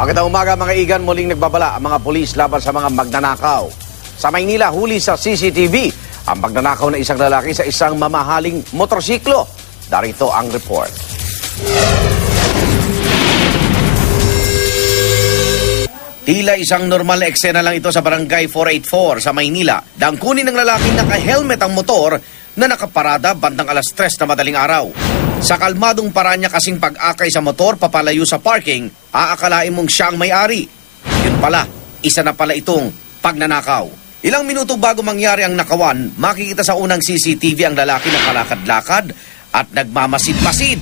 Magandang umaga mga igan, muling nagbabala ang mga pulis laban sa mga magnanakaw. Sa Maynila, huli sa CCTV ang magnanakaw na isang lalaki sa isang mamahaling motorsiklo. Darito ang report. Tila isang normal na eksena lang ito sa barangay 484 sa Maynila. Dangkunin ng lalaking naka-helmet ang motor na nakaparada bandang alas 3 na madaling araw. Sa kalmadong paraan niya kasing pag-akay sa motor papalayo sa parking, aakalain mong siya ang may-ari. Yun pala, isa na pala itong pagnanakaw. Ilang minuto bago mangyari ang nakawan, makikita sa unang CCTV ang lalaki na kalakad-lakad at nagmamasid-masid.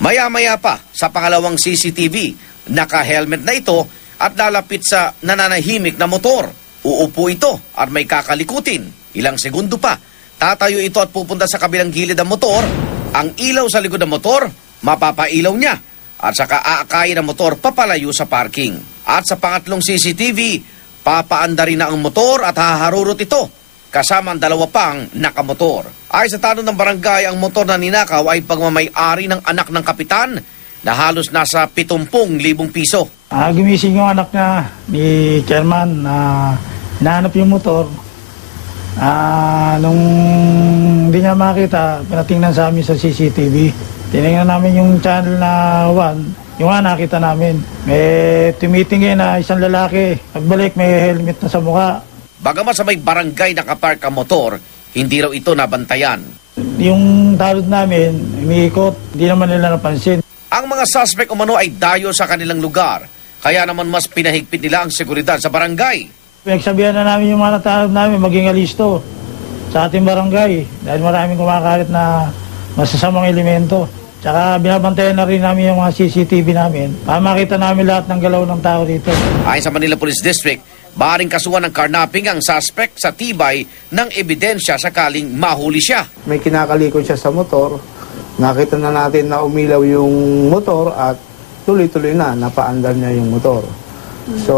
Maya-maya pa, sa pangalawang CCTV, naka-helmet na ito at lalapit sa nananahimik na motor. Uupo ito at may kakalikutin. Ilang segundo pa, tatayo ito at pupunta sa kabilang gilid ng motor. Ang ilaw sa likod ng motor, mapapailaw niya. At saka aakayin ang motor papalayo sa parking. At sa pangatlong CCTV, papaanda rin na ang motor at haharurot ito. Kasama ang dalawa pang nakamotor. Ay sa tanong ng barangay, ang motor na ninakaw ay pagmamay-ari ng anak ng kapitan na halos nasa 70,000 piso. Gimising yung anak niya ni chairman na hinahanap yung motor. Nung hindi niya makita, pinatingnan sa amin sa CCTV. Tinignan namin yung channel na 1, yung nakita namin. May tumitingin na isang lalaki. Pagbalik, may helmet na sa mukha. Bagamat sa may barangay nakapark ang motor, hindi raw ito nabantayan. Yung talod namin, umiikot, hindi naman nila napansin. Ang mga suspect umano ay dayo sa kanilang lugar, kaya naman mas pinahigpit nila ang seguridad sa barangay. Pinagsabihan na namin yung mga natalod namin maging alisto sa ating barangay dahil maraming kumakalat na masasamang elemento. Tsaka binabantayan na rin namin yung mga CCTV namin para makita namin lahat ng galaw ng tao dito. Ayon sa Manila Police District, maaaring kasuhan ng carnapping ang suspect sa tibay ng ebidensya sakaling mahuli siya. May kinakalikod siya sa motor. Nakita na natin na umilaw yung motor at tuloy-tuloy na napaandar niya yung motor. So,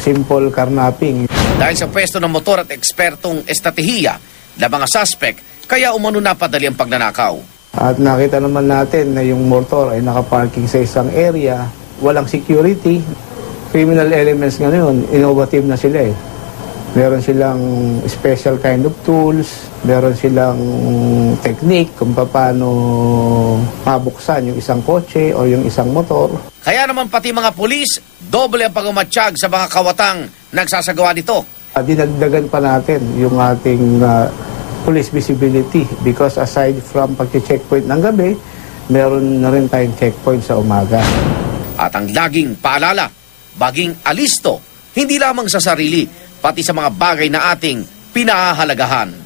simple carnapping. Dahil sa pwesto ng motor at ekspertong estratehiya na mga suspect, kaya umano napadali ang pagnanakaw. At nakita naman natin na yung motor ay nakaparking sa isang area, walang security. Criminal elements ngayon, innovative na sila eh. Meron silang special kind of tools, meron silang technique kung paano mabuksan yung isang kotse o yung isang motor. Kaya naman pati mga pulis, doble ang pagmamatsyag sa mga kawatang nagsasagawa nito. Dinagdagan pa natin yung ating police visibility because aside from pag-checkpoint ng gabi, meron na rin tayong checkpoint sa umaga. At ang laging paalala, baging alisto, hindi lamang sa sarili, pati sa mga bagay na ating pinahahalagahan.